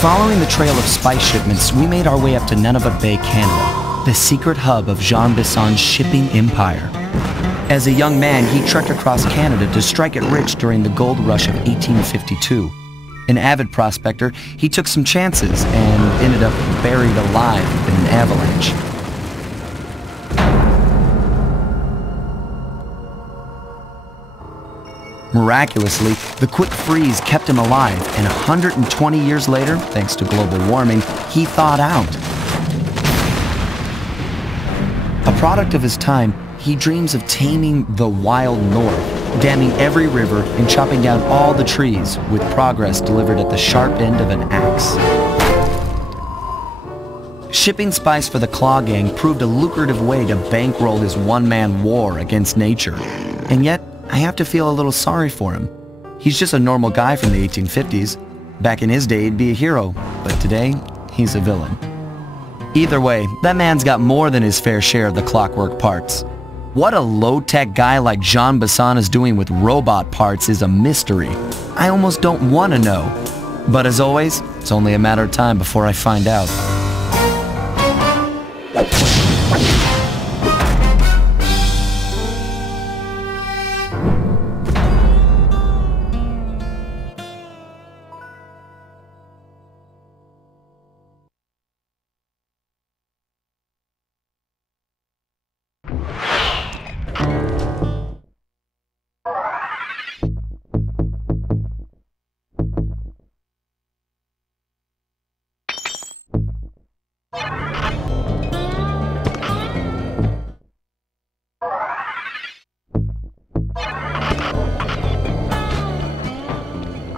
Following the trail of spice shipments, we made our way up to Nunavut Bay, Canada, the secret hub of Jean Bisson's shipping empire. As a young man, he trekked across Canada to strike it rich during the gold rush of 1852. An avid prospector, he took some chances and ended up buried alive in an avalanche. Miraculously, the quick freeze kept him alive, and 120 years later, thanks to global warming, he thawed out. A product of his time, he dreams of taming the wild north, damming every river and chopping down all the trees, with progress delivered at the sharp end of an axe. Shipping spice for the Claw Gang proved a lucrative way to bankroll his one-man war against nature. And yet, I have to feel a little sorry for him. He's just a normal guy from the 1850s. Back in his day, he'd be a hero, but today, he's a villain. Either way, that man's got more than his fair share of the clockwork parts. What a low-tech guy like Jean Bisson is doing with robot parts is a mystery. I almost don't want to know. But as always, it's only a matter of time before I find out.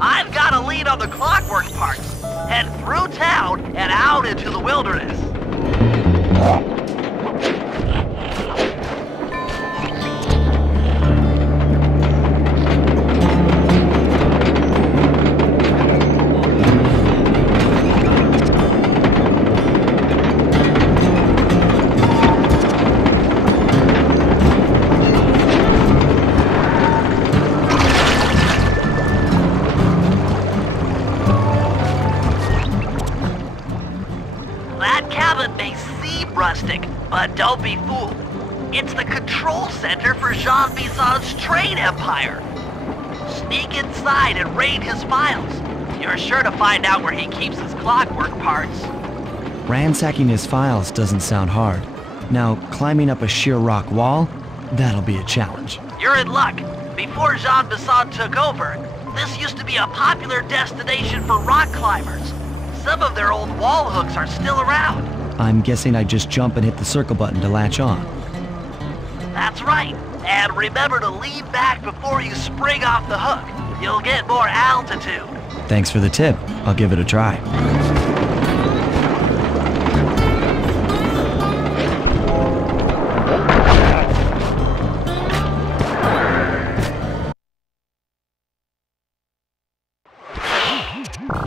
I've got a lead on the clockwork parts. Head through town and out into the wilderness. Rustic, but don't be fooled. It's the control center for Jean Bisson's train empire. Sneak inside and raid his files. You're sure to find out where he keeps his clockwork parts. Ransacking his files doesn't sound hard. Now, climbing up a sheer rock wall, that'll be a challenge. You're in luck. Before Jean Bisson took over, this used to be a popular destination for rock climbers. Some of their old wall hooks are still around. I'm guessing I just jump and hit the circle button to latch on. That's right. And remember to lean back before you spring off the hook. You'll get more altitude. Thanks for the tip. I'll give it a try.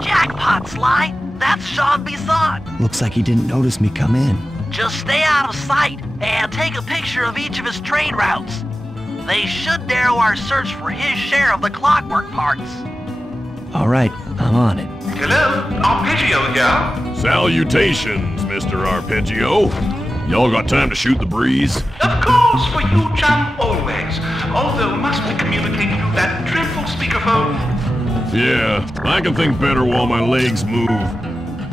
Jackpot, Sly! That's Jean Bisson! Looks like he didn't notice me come in. Just stay out of sight and take a picture of each of his train routes. They should narrow our search for his share of the clockwork parts. All right, I'm on it. Hello, Arpeggio here. Salutations, Mr. Arpeggio. Y'all got time to shoot the breeze? Of course, for you, chum, always. Although, must we communicate through that dreadful speakerphone? Yeah, I can think better while my legs move.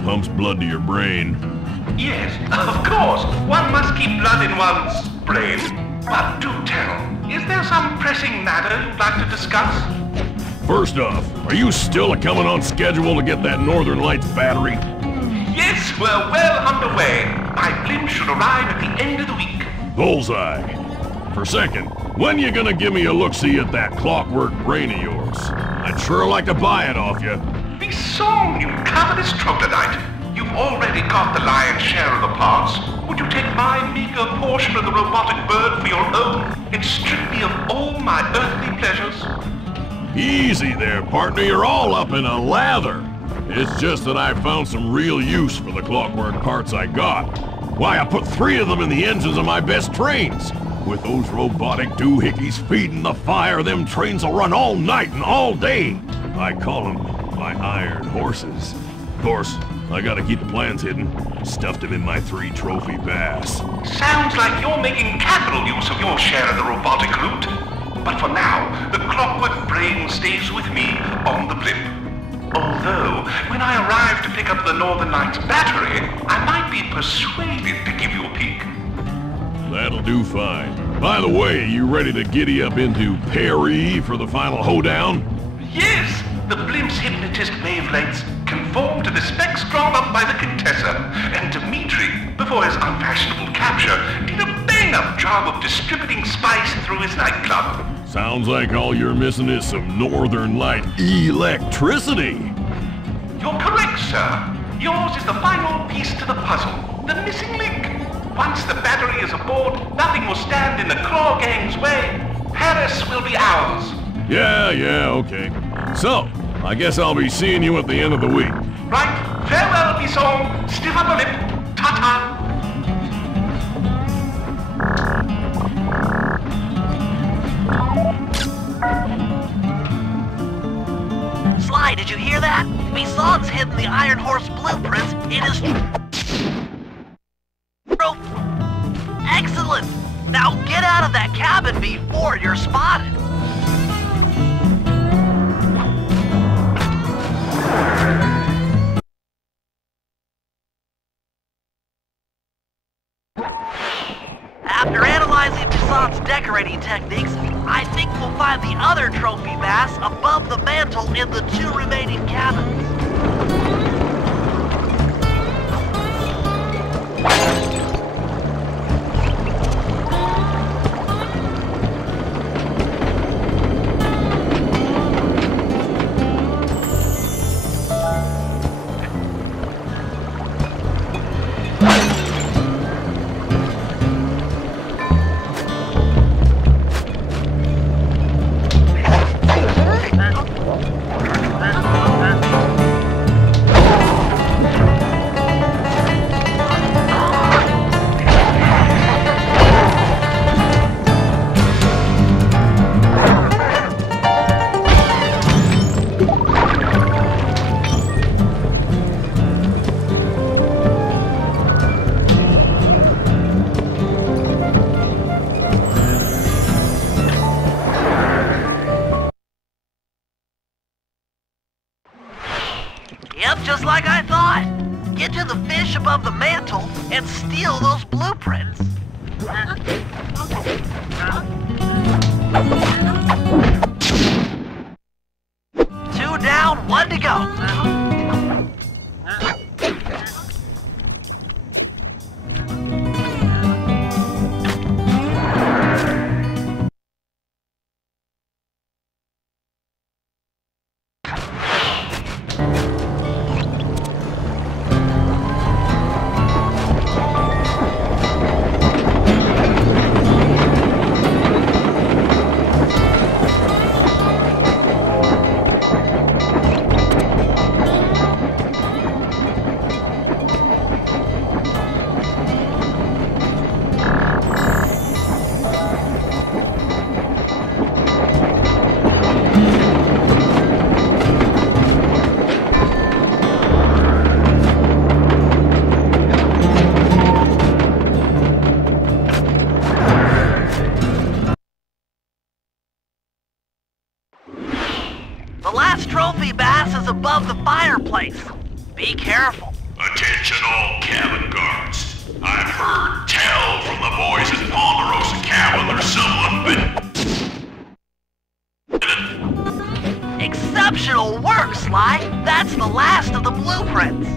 Pumps blood to your brain. Yes, of course. One must keep blood in one's brain. But do tell, is there some pressing matter you'd like to discuss? First off, are you still coming on schedule to get that Northern Lights battery? Yes, we're well underway. My blimp should arrive at the end of the week. Bullseye. For second, when you gonna give me a look-see at that clockwork brain of yours? I'd sure like to buy it off you. Be song, you covetous troglodyte. You've already got the lion's share of the parts. Would you take my meager portion of the robotic bird for your own and strip me of all my earthly pleasures? Easy there, partner. You're all up in a lather. It's just that I found some real use for the clockwork parts I got. Why, I put 3 of them in the engines of my best trains. With those robotic doohickeys feeding the fire, them trains will run all night and all day. I call them my iron horses. Of course, I gotta keep the plans hidden. Stuffed them in my 3 trophy bass. Sounds like you're making capital use of your share of the robotic loot. But for now, the clockwork brain stays with me on the blimp. Although, when I arrive to pick up the Northern Lights battery, I might be persuaded to give you a peek. That'll do fine. By the way, you ready to giddy up into Perry for the final hoedown? Yes, the blimp's hypnotist wavelengths conform to the specs drawn up by the Contessa, and Dmitri, before his unfashionable capture, did a bang-up job of distributing spice through his nightclub. Sounds like all you're missing is some Northern Light electricity. You're correct, sir. Yours is the final piece to the puzzle, the missing link. Once the battery is aboard, nothing will stand in the Claw Gang's way. Paris will be ours. Yeah, okay. So, I guess I'll be seeing you at the end of the week. Right, farewell, Bison. Stiff upper lip. Ta-ta. Sly, did you hear that? Bison's hidden the Iron Horse blueprints in his trophy. Excellent! Now get out of that cabin before you're spotted. After analyzing Bison's decorating techniques, I think we'll find the other trophy bass above the mantle in the 2 remaining cabins. Yep, just like I thought. Get to the fish above the mantle and steal those blueprints. 2 down, 1 to go. The last trophy bass is above the fireplace. Be careful. Attention all cabin guards. I've heard tell from the boys at Ponderosa Cabin there's someone been... Exceptional work, Sly. That's the last of the blueprints.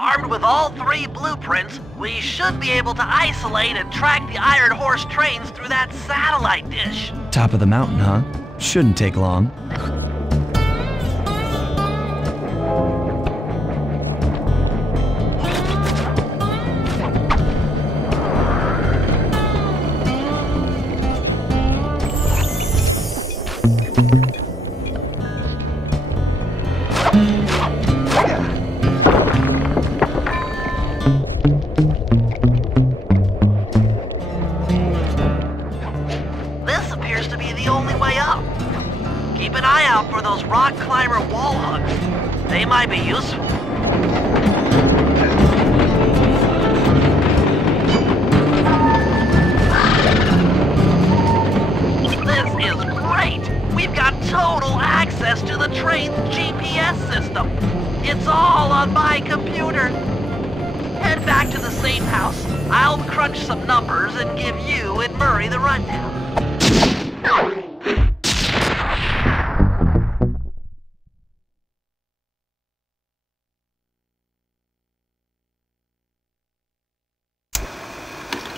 Armed with all 3 blueprints, we should be able to isolate and track the Iron Horse trains through that satellite dish. Top of the mountain, huh? Shouldn't take long. useful. This is great! We've got total access to the train's GPS system. It's all on my computer. Head back to the safe house. I'll crunch some numbers and give you and Murray the rundown.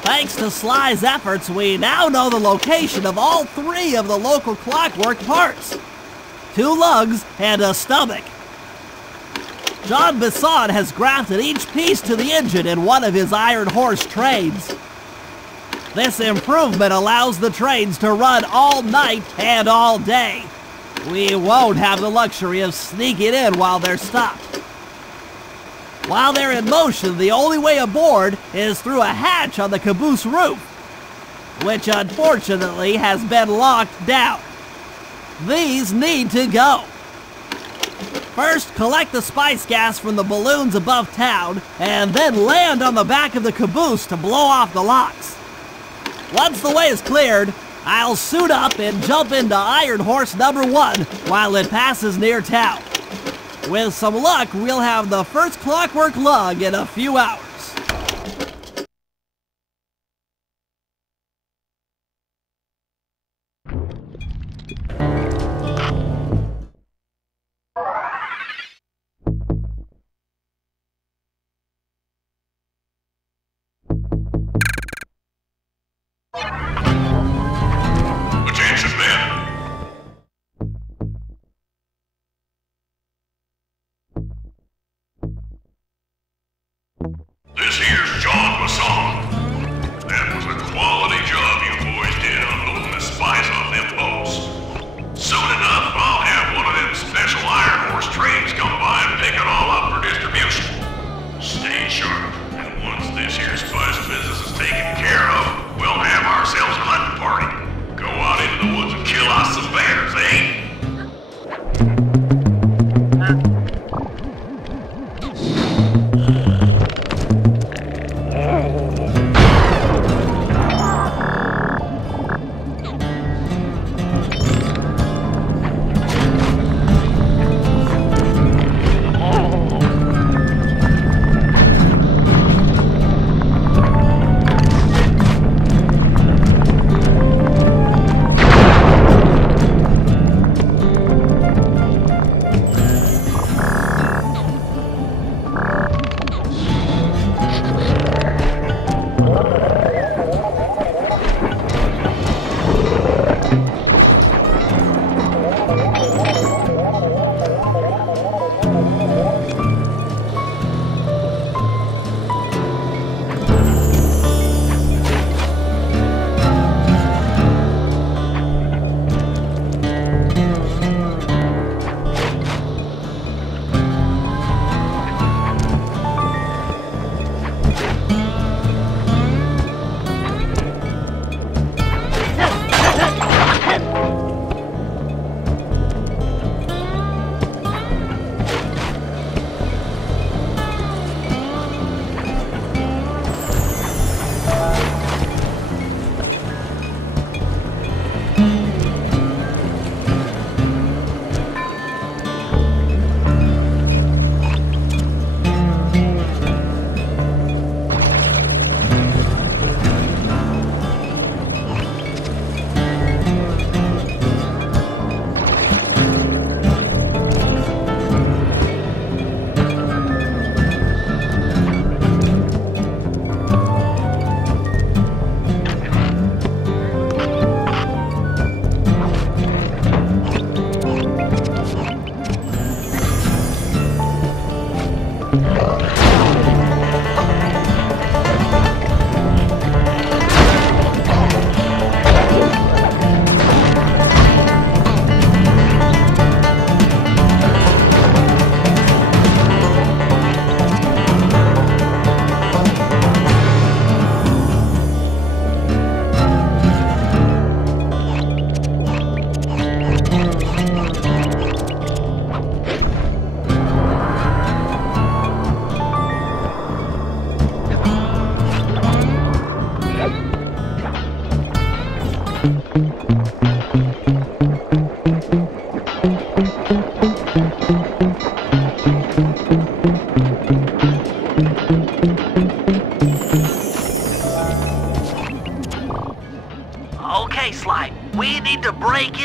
Thanks to Sly's efforts, we now know the location of all 3 of the local clockwork parts. 2 lugs and a stomach. John Bisson has grafted each piece to the engine in one of his Iron Horse trains. This improvement allows the trains to run all night and all day. We won't have the luxury of sneaking in while they're stopped. While they're in motion, the only way aboard is through a hatch on the caboose roof, which unfortunately has been locked down. These need to go. First, collect the spice gas from the balloons above town, and then land on the back of the caboose to blow off the locks. Once the way is cleared, I'll suit up and jump into Iron Horse number 1 while it passes near town. With some luck, we'll have the first clockwork lug in a few hours. Attention men.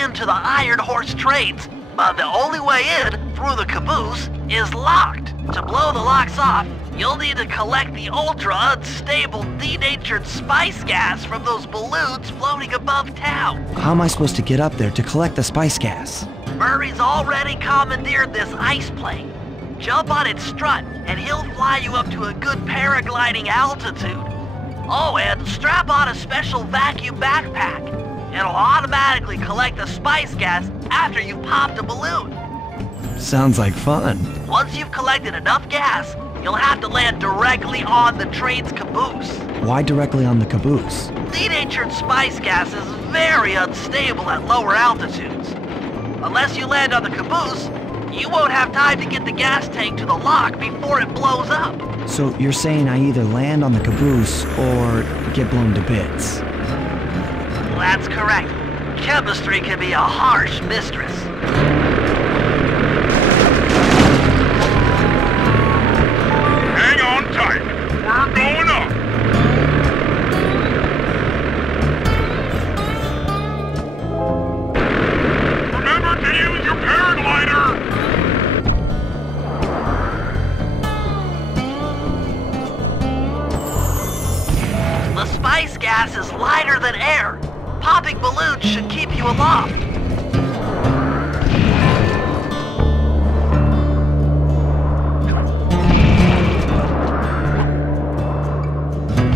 into the Iron Horse trains, but the only way in, through the caboose, is locked. To blow the locks off, you'll need to collect the ultra-unstable, denatured spice gas from those balloons floating above town. How am I supposed to get up there to collect the spice gas? Murray's already commandeered this ice plane. Jump on its strut, and he'll fly you up to a good paragliding altitude. Oh, and strap on a special vacuum backpack. It'll automatically collect the spice gas after you've popped a balloon. Sounds like fun. Once you've collected enough gas, you'll have to land directly on the train's caboose. Why directly on the caboose? Denatured spice gas is very unstable at lower altitudes. Unless you land on the caboose, you won't have time to get the gas tank to the lock before it blows up. So you're saying I either land on the caboose or get blown to bits? That's correct. Chemistry can be a harsh mistress. Hang on tight. We're going up. Remember to use your paraglider. The spice gas is lighter than air. Popping balloons should keep you aloft.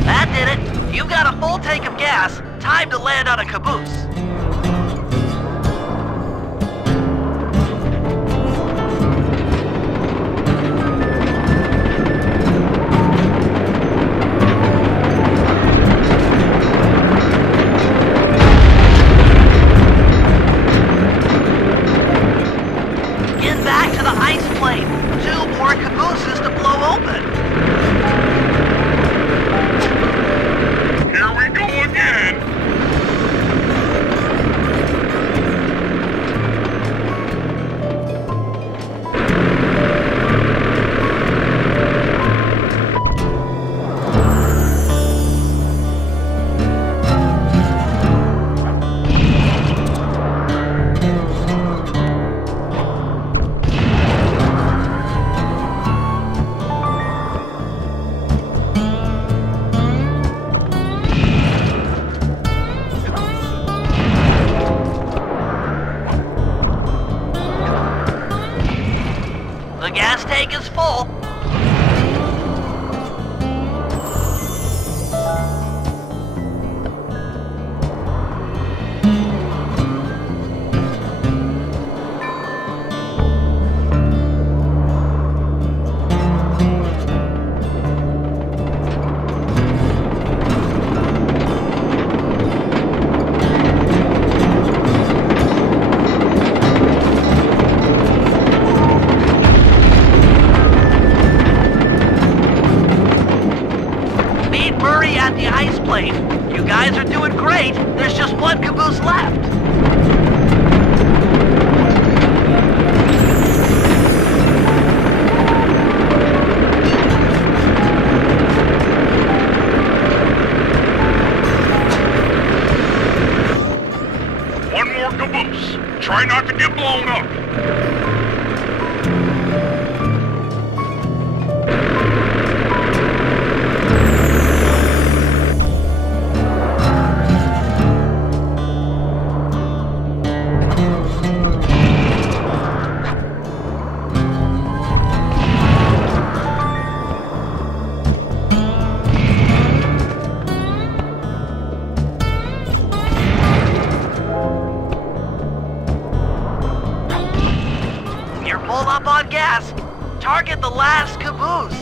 That did it. You've got a full tank of gas. Time to land on a caboose. Get back to the ice plane. 2 more cabooses to blow open. Here we go again. The gas tank is full. Murray at the ice plane. You guys are doing great. There's just 1 caboose left. One more caboose. Try not to get blown up. You're full up on gas. Target the last caboose.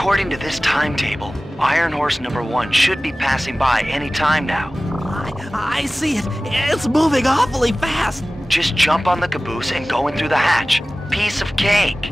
According to this timetable, Iron Horse number 1 should be passing by any time now. I see it. It's moving awfully fast. Just jump on the caboose and go in through the hatch. Piece of cake.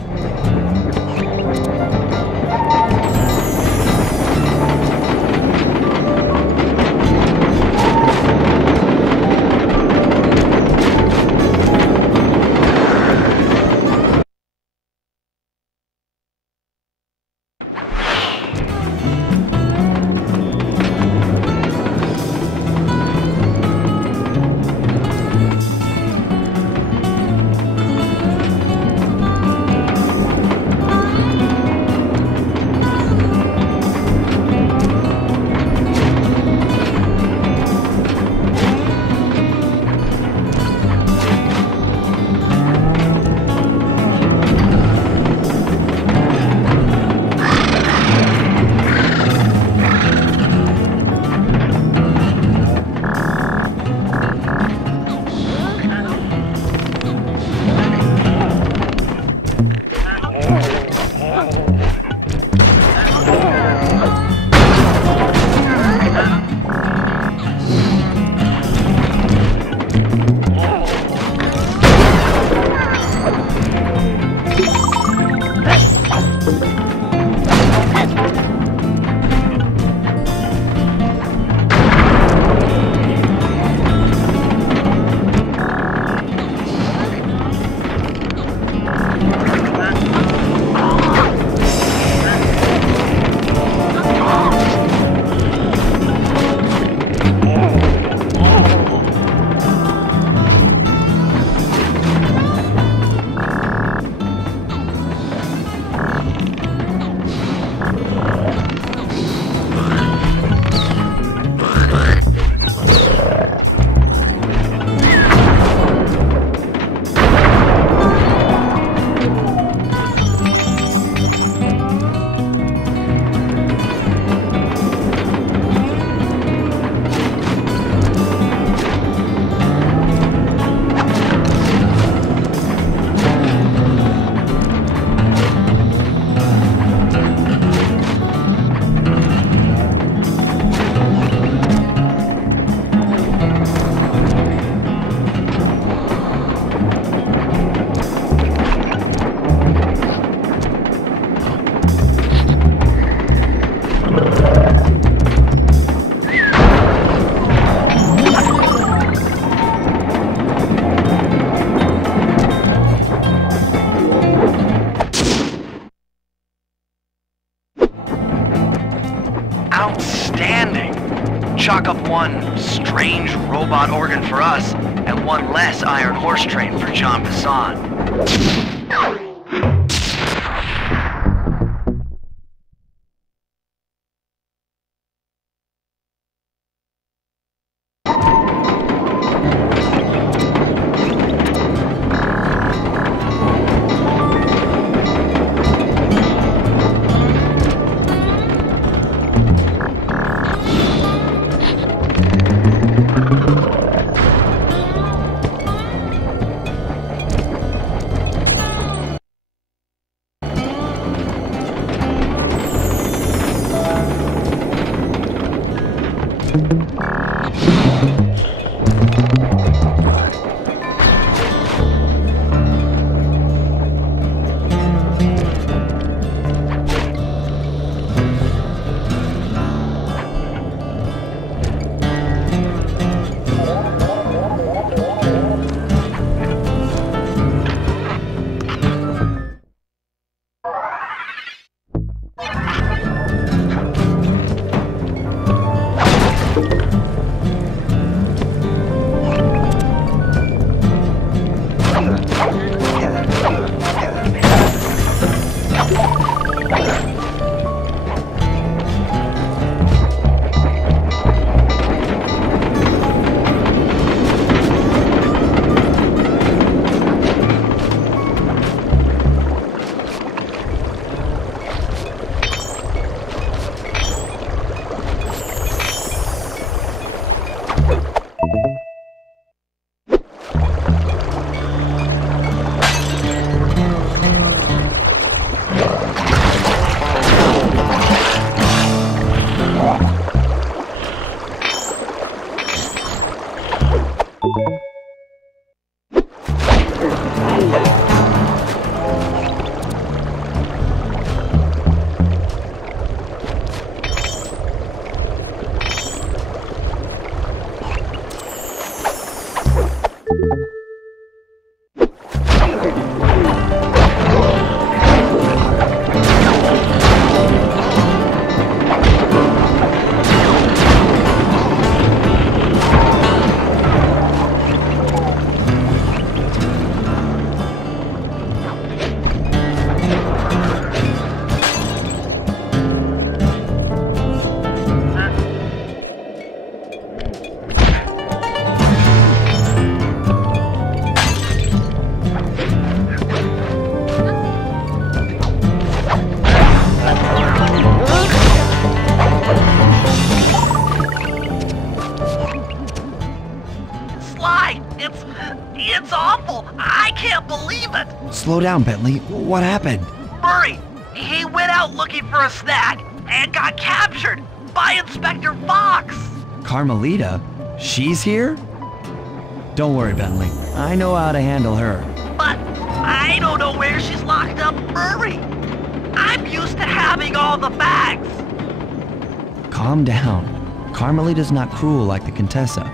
Outstanding! Chalk up one strange robot organ for us, and one less Iron Horse train for John Bassan. Slow down, Bentley. What happened? Murray, he went out looking for a snack and got captured by Inspector Fox. Carmelita? She's here? Don't worry, Bentley. I know how to handle her. But I don't know where she's locked up, Murray. I'm used to having all the bags. Calm down. Carmelita's not cruel like the Contessa.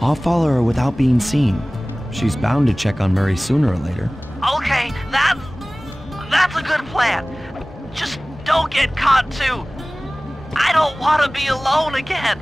I'll follow her without being seen. She's bound to check on Murray sooner or later. Okay, that's a good plan. Just don't get caught too. I don't want to be alone again.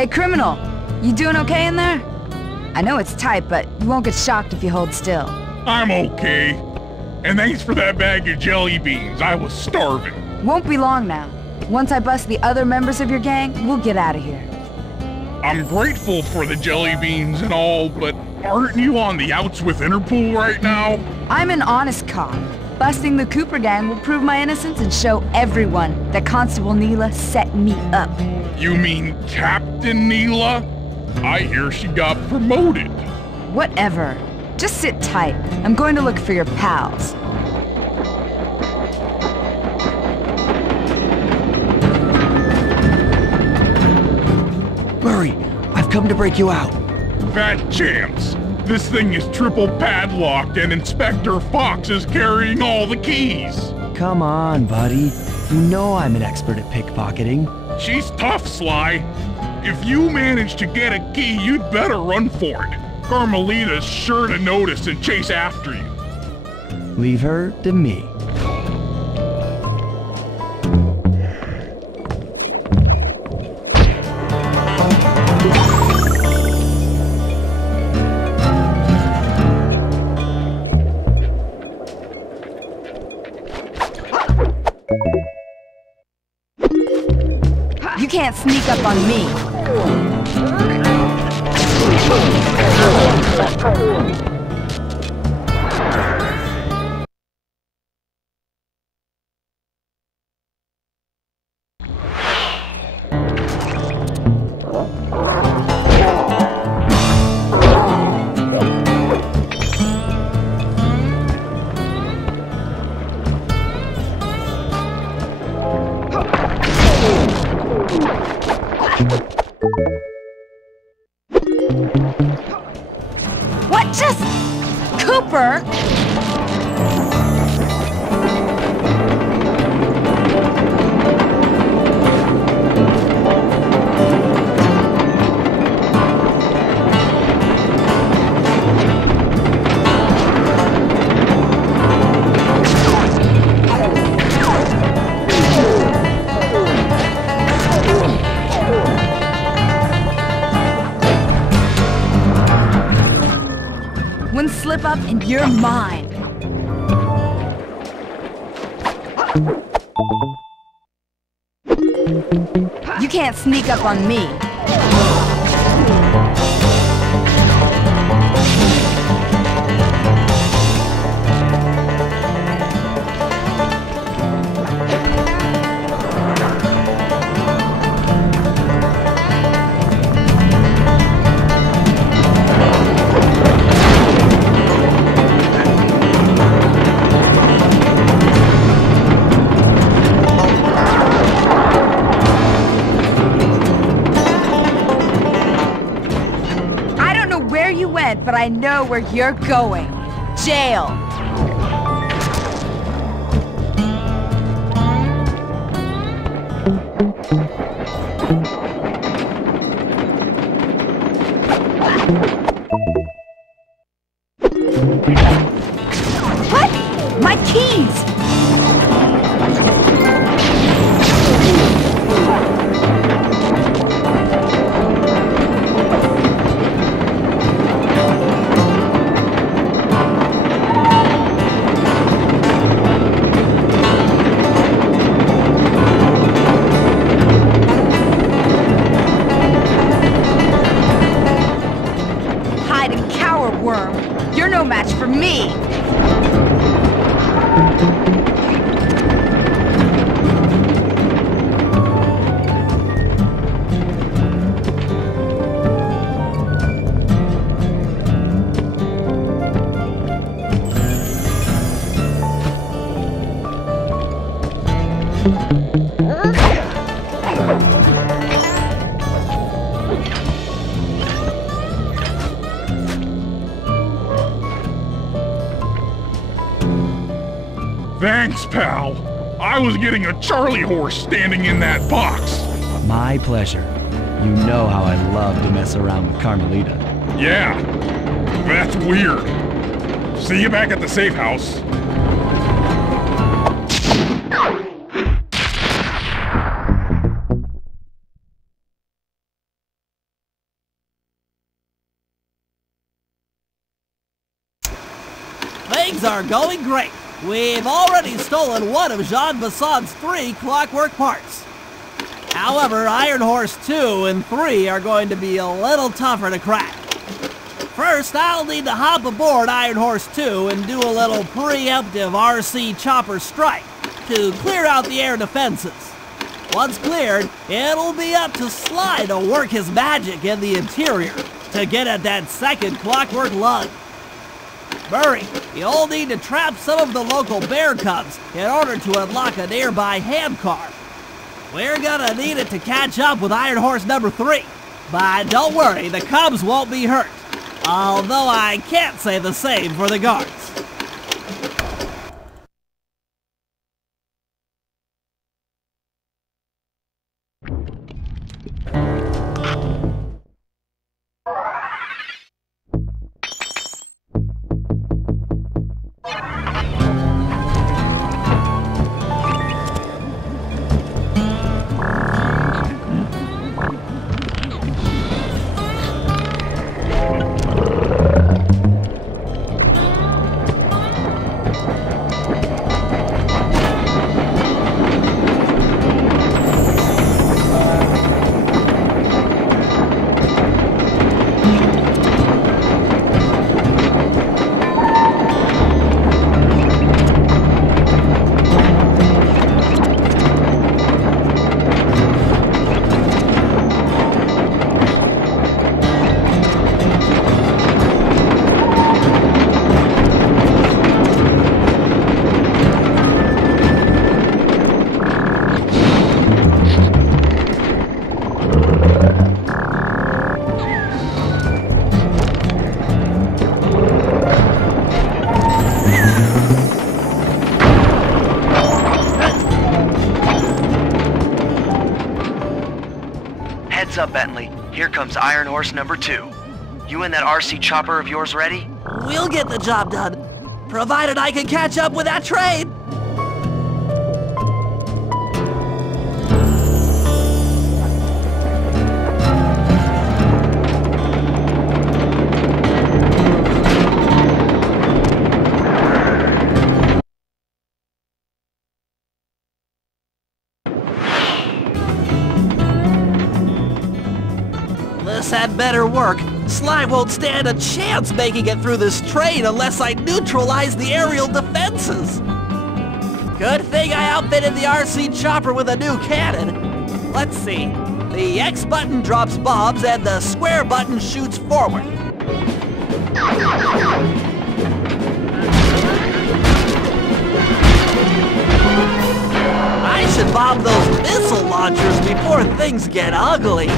Hey, criminal! You doing okay in there? I know it's tight, but you won't get shocked if you hold still. I'm okay. And thanks for that bag of jelly beans. I was starving. Won't be long now. Once I bust the other members of your gang, we'll get out of here. I'm grateful for the jelly beans and all, but aren't you on the outs with Interpol right now? I'm an honest cop. Busting the Cooper gang will prove my innocence and show everyone that Constable Neela set me up. You mean Captain Neela? I hear she got promoted. Whatever. Just sit tight. I'm going to look for your pals. Murray, I've come to break you out. Fat chance. This thing is triple padlocked and Inspector Fox is carrying all the keys. Come on, buddy. You know I'm an expert at pickpocketing. She's tough, Sly. If you manage to get a key, you'd better run for it. Carmelita's sure to notice and chase after you. Leave her to me. You can't sneak up on me. What just... Cooper? One slip up and you're mine. You can't sneak up on me. But I know where you're going. Jail. What? My keys! You're no match for me! Thanks, pal. I was getting a Charlie horse standing in that box. My pleasure. You know how I love to mess around with Carmelita. Yeah, that's weird. See you back at the safe house. Things are going great. We've already stolen one of Jean Bison's 3 clockwork parts. However, Iron Horse 2 and 3 are going to be a little tougher to crack. First, I'll need to hop aboard Iron Horse 2 and do a little preemptive RC chopper strike to clear out the air defenses. Once cleared, it'll be up to Sly to work his magic in the interior to get at that second clockwork lug. Murray, you'll need to trap some of the local bear cubs in order to unlock a nearby handcar. We're gonna need it to catch up with Iron Horse number 3. But don't worry, the cubs won't be hurt. Although I can't say the same for the guards. up, Bentley? Here comes Iron Horse number 2. You and that RC chopper of yours ready? We'll get the job done, provided I can catch up with that train. This had better work. Sly won't stand a chance making it through this train unless I neutralize the aerial defenses. Good thing I outfitted the RC chopper with a new cannon. Let's see. The X button drops bombs and the square button shoots forward. I should bomb those missile launchers before things get ugly.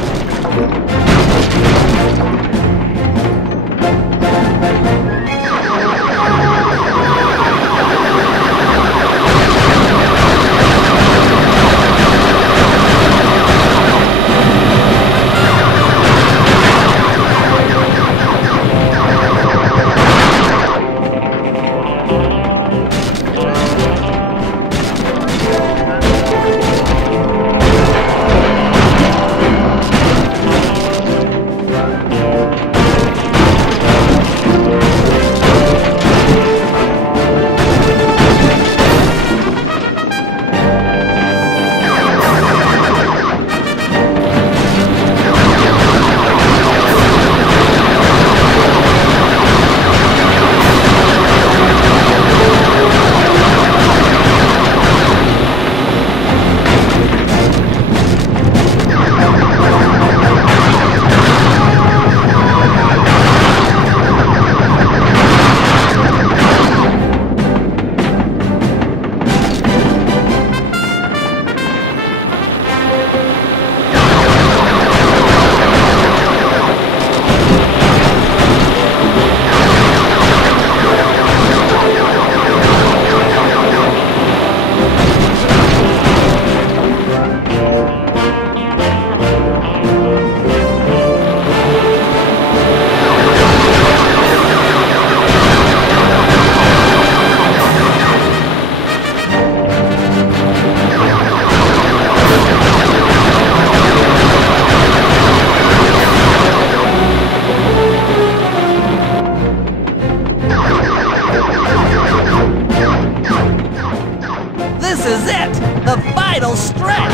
This is it! The final stretch!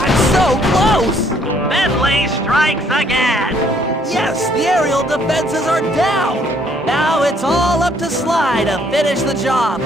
I'm so close! Bentley strikes again! Yes, the aerial defenses are down! Now it's all up to Sly to finish the job.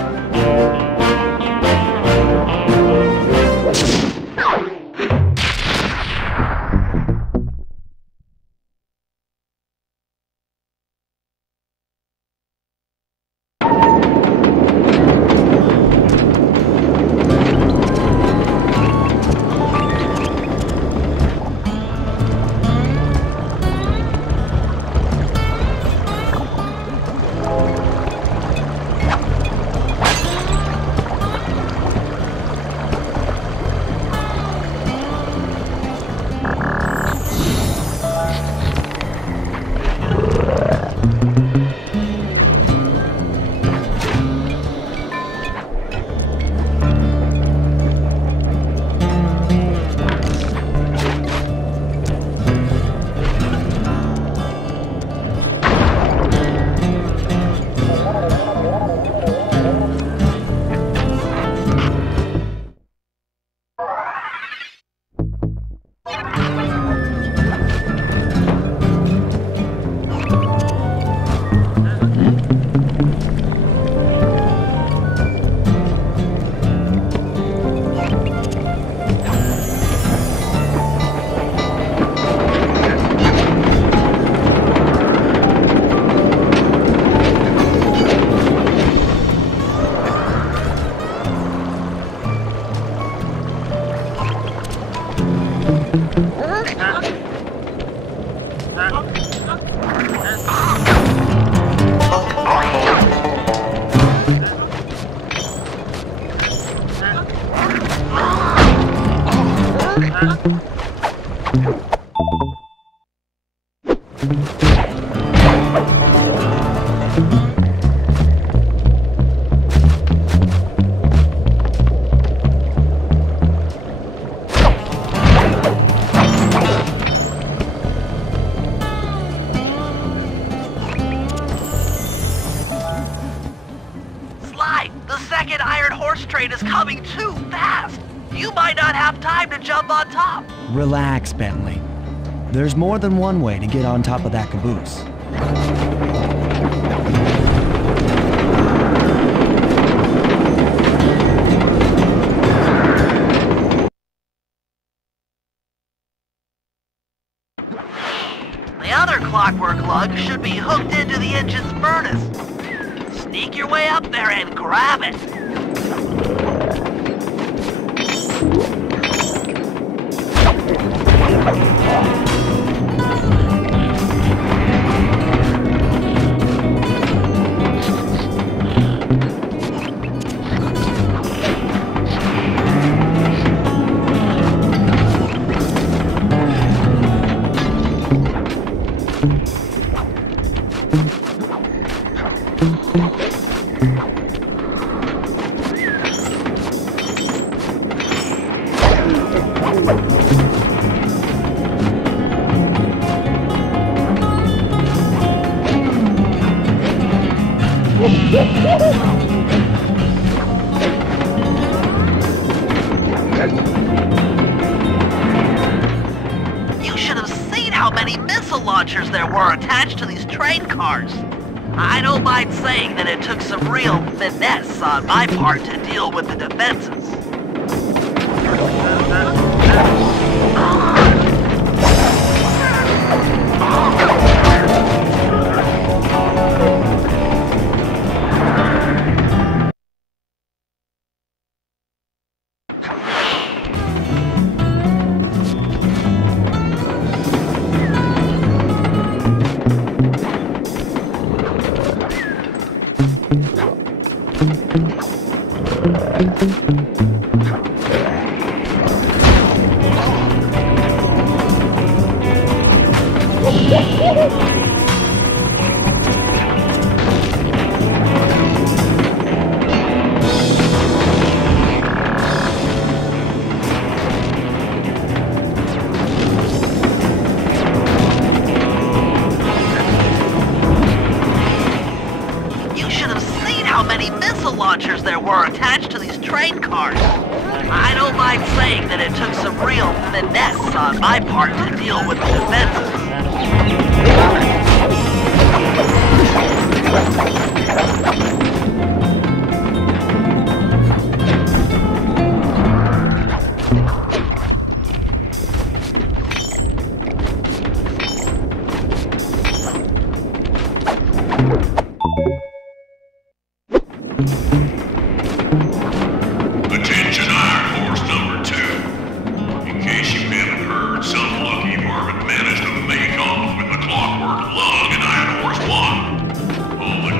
You might not have time to jump on top. Relax, Bentley. There's more than one way to get on top of that caboose. The other clockwork lug should be hooked into the engine's furnace. Sneak your way up there and grab it. You should have seen how many missile launchers there were attached to these train cars. I don't mind saying that it took some real finesse on my part to deal with the defenses. Launchers there were attached to these train cars. I don't mind saying that it took some real finesse on my part to deal with the defenses. Attention Iron Horse number 2. In case you haven't heard, some lucky varmint managed to make off with the clockwork lug in Iron Horse 1. All the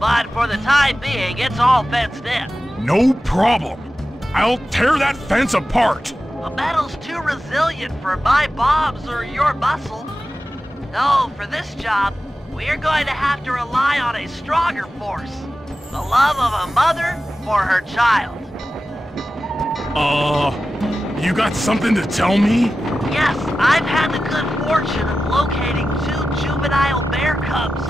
But for the time being, it's all fenced in. No problem. I'll tear that fence apart. The metal's too resilient for my bombs or your muscle. No, for this job, we're going to have to rely on a stronger force. The love of a mother for her child. You got something to tell me? Yes, I've had the good fortune of locating 2 juvenile bear cubs.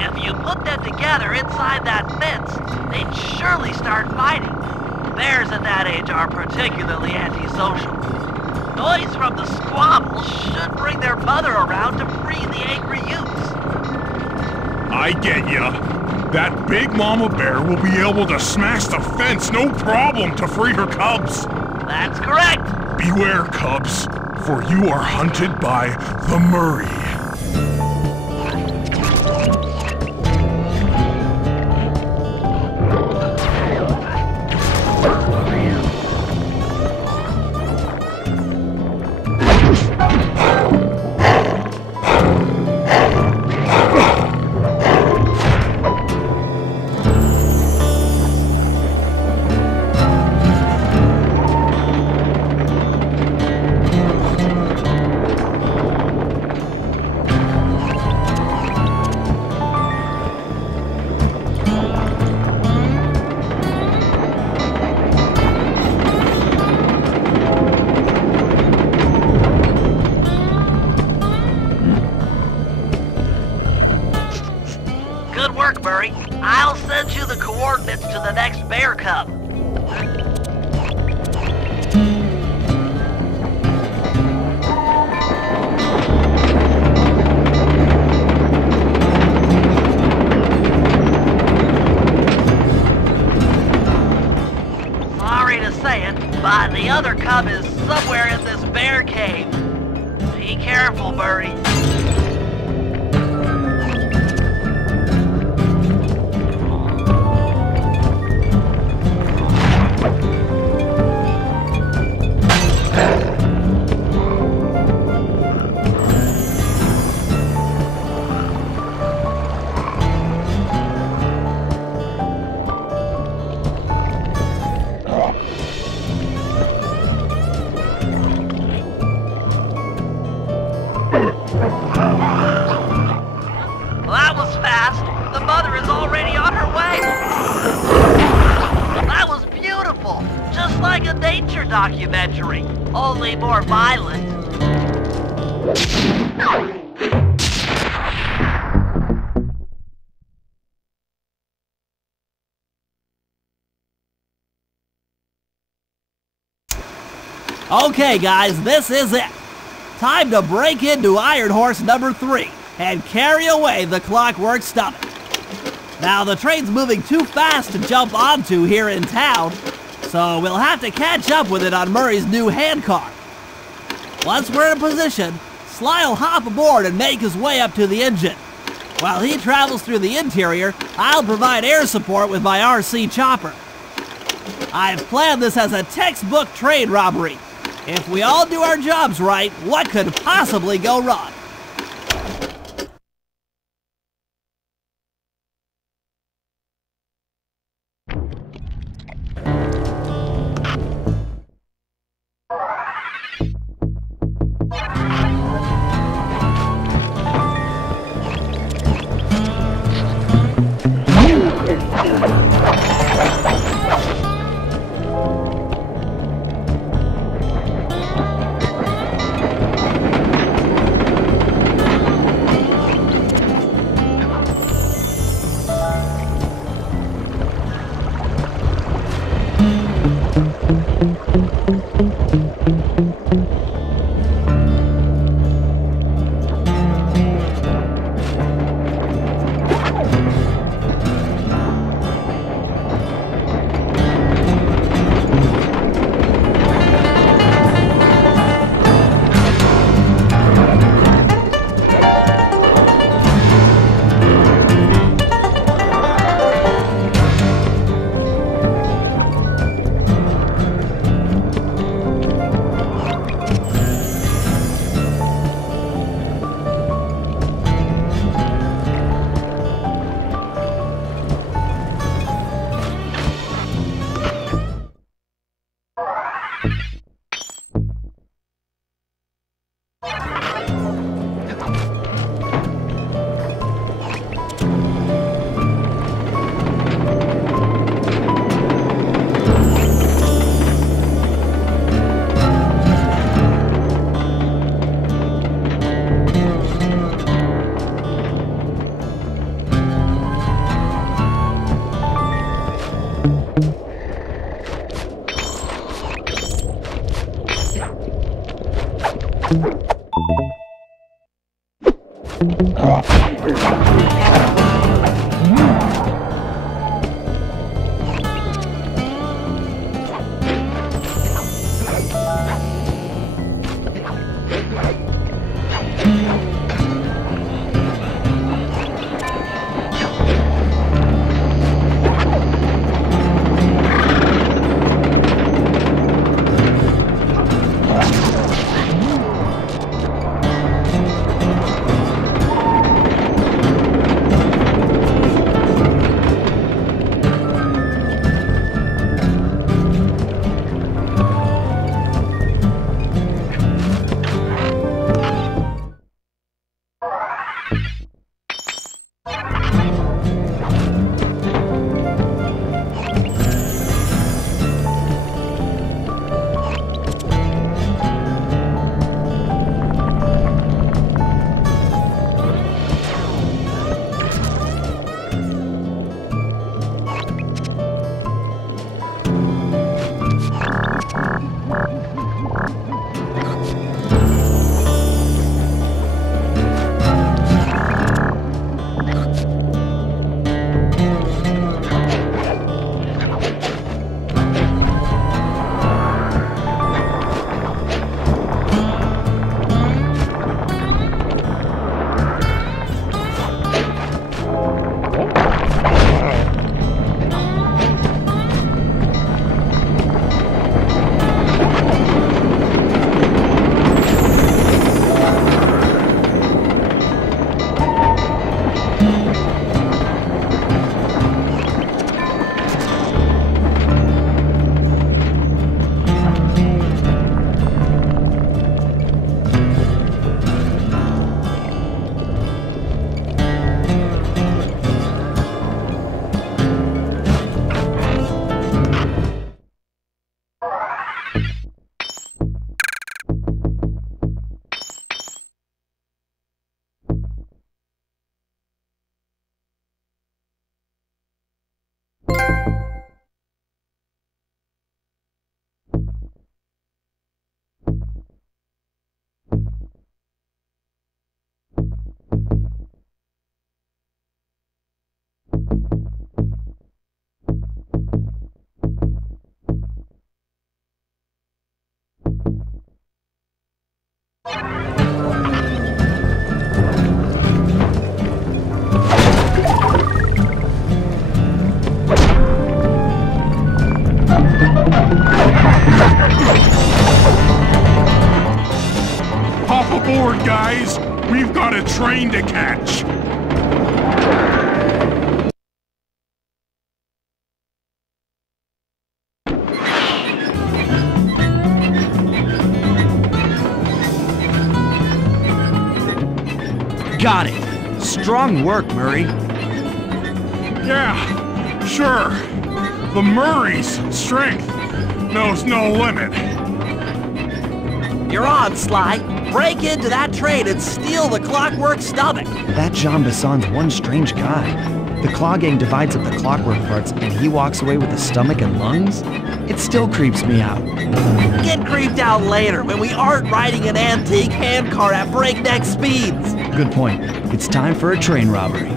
If you put them together inside that fence, they'd surely start fighting. Bears at that age are particularly antisocial. Noise from the squabbles should bring their mother around to free the angry youths. I get ya. That big mama bear will be able to smash the fence no problem to free her cubs. That's correct. Beware, cubs, for you are hunted by the Murray. Good work, Murray. I'll send you the coordinates to the next bear cub. Sorry to say it, but the other cub is somewhere in this bear cave. Be careful, Murray. Well, that was fast. The mother is already on her way. That was beautiful. Just like a nature documentary, only more violent. Okay, guys, this is it. Time to break into Iron Horse number 3 and carry away the Clockwork Stomach. Now, the train's moving too fast to jump onto here in town, so we'll have to catch up with it on Murray's new handcar. Once we're in position, Sly'll hop aboard and make his way up to the engine. While he travels through the interior, I'll provide air support with my RC chopper. I've planned this as a textbook train robbery. If we all do our jobs right, what could possibly go wrong? Aboard, guys! We've got a train to catch! Got it. Strong work, Murray. Yeah, sure. The Murray's strength knows no limit. You're on, Sly. Break into that train and steal the Clockwork Stomach. That Jean Bisson's one strange guy. The Claw Gang divides up the clockwork parts and he walks away with the stomach and lungs? It still creeps me out. Get creeped out later when we aren't riding an antique handcar at breakneck speeds. Good point. It's time for a train robbery.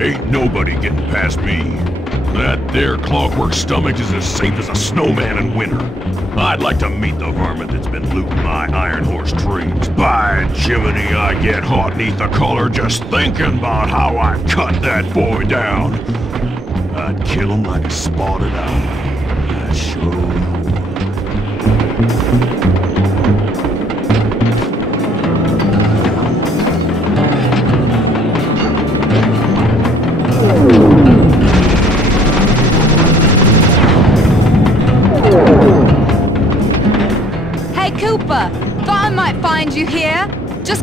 Ain't nobody getting past me. That there Clockwork Stomach is as safe as a snowman in winter. I'd like to meet the varmint that's been looting my Iron Horse trains. By Jiminy, I get hot neath the collar just thinking about how I've cut that boy down. I'd kill him like a spotted owl. I sure would.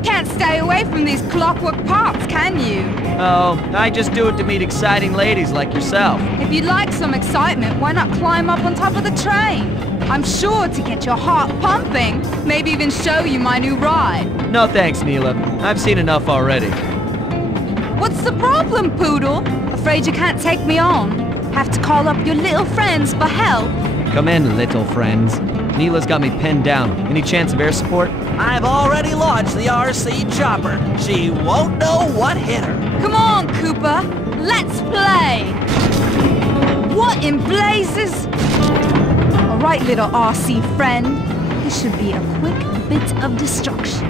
just can't stay away from these clockwork parts, can you? Oh, I just do it to meet exciting ladies like yourself. If you'd like some excitement, why not climb up on top of the train? I'm sure to get your heart pumping, maybe even show you my new ride. No thanks, Neela. I've seen enough already. What's the problem, Poodle? Afraid you can't take me on? Have to call up your little friends for help? Come in, little friends. Neela's got me pinned down. Any chance of air support? I've already launched the RC chopper. She won't know what hit her. Come on, Cooper. Let's play. What in blazes? All right, little RC friend. This should be a quick bit of destruction.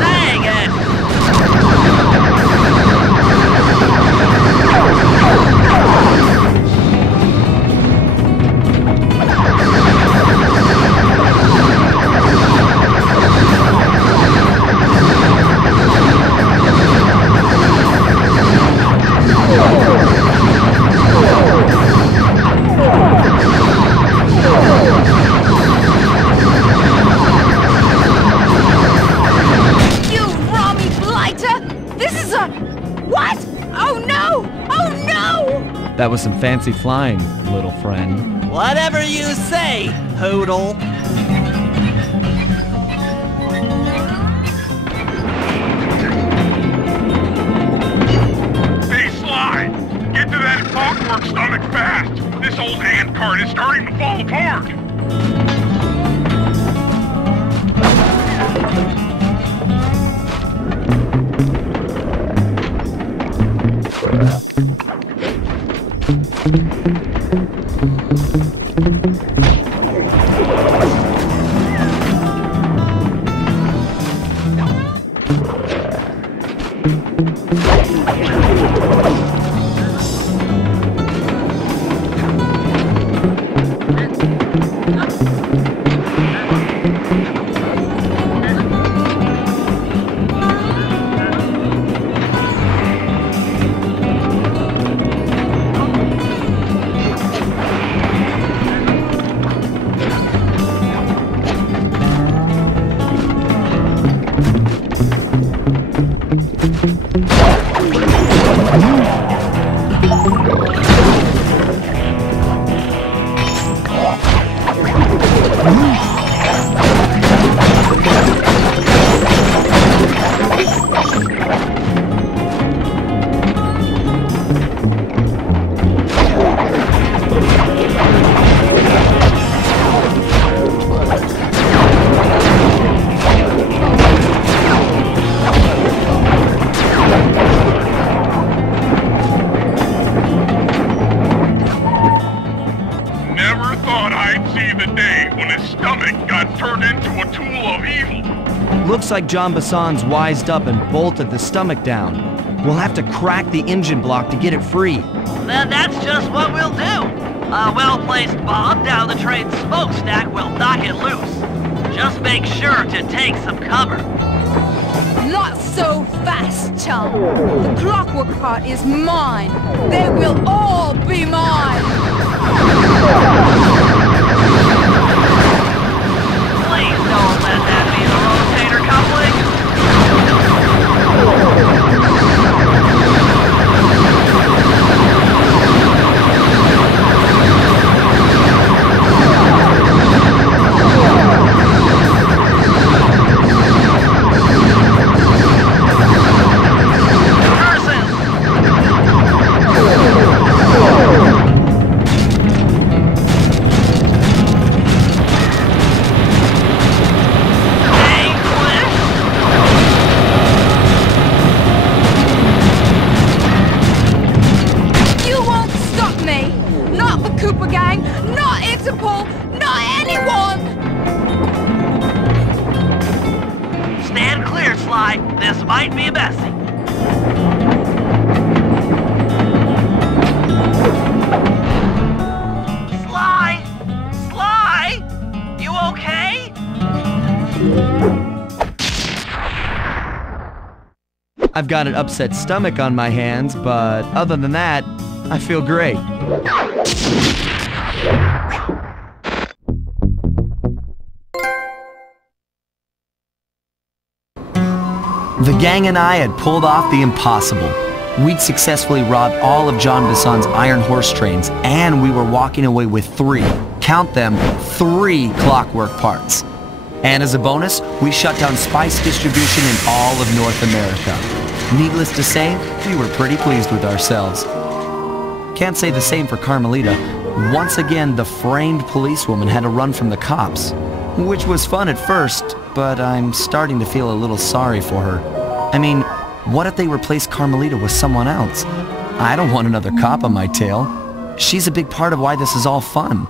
Dang it! That was some fancy flying, little friend. Whatever you say, Poodle. Hey, Sly! Get to that clockwork stomach fast! This old ant cart is starting to fall apart! Looks like John Bassan's wised up and bolted the stomach down. We'll have to crack the engine block to get it free. Then that's just what we'll do. A well-placed bomb down the train's smokestack will knock it loose. Just make sure to take some cover. Not so fast, chum. The clockwork part is mine. They will all be mine. Please don't let that be the rotator coupling. Stand clear, Sly. This might be messy. Sly! Sly! You okay? I've got an upset stomach on my hands, but other than that, I feel great. The gang and I had pulled off the impossible. We'd successfully robbed all of John Bisson's iron horse trains, and we were walking away with count them, 3 clockwork parts. And as a bonus, we shut down spice distribution in all of North America. Needless to say, we were pretty pleased with ourselves. Can't say the same for Carmelita. Once again, the framed policewoman had to run from the cops, which was fun at first, but I'm starting to feel a little sorry for her. I mean, what if they replaced Carmelita with someone else? I don't want another cop on my tail. She's a big part of why this is all fun.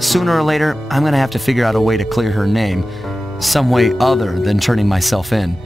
Sooner or later, I'm gonna have to figure out a way to clear her name, some way other than turning myself in.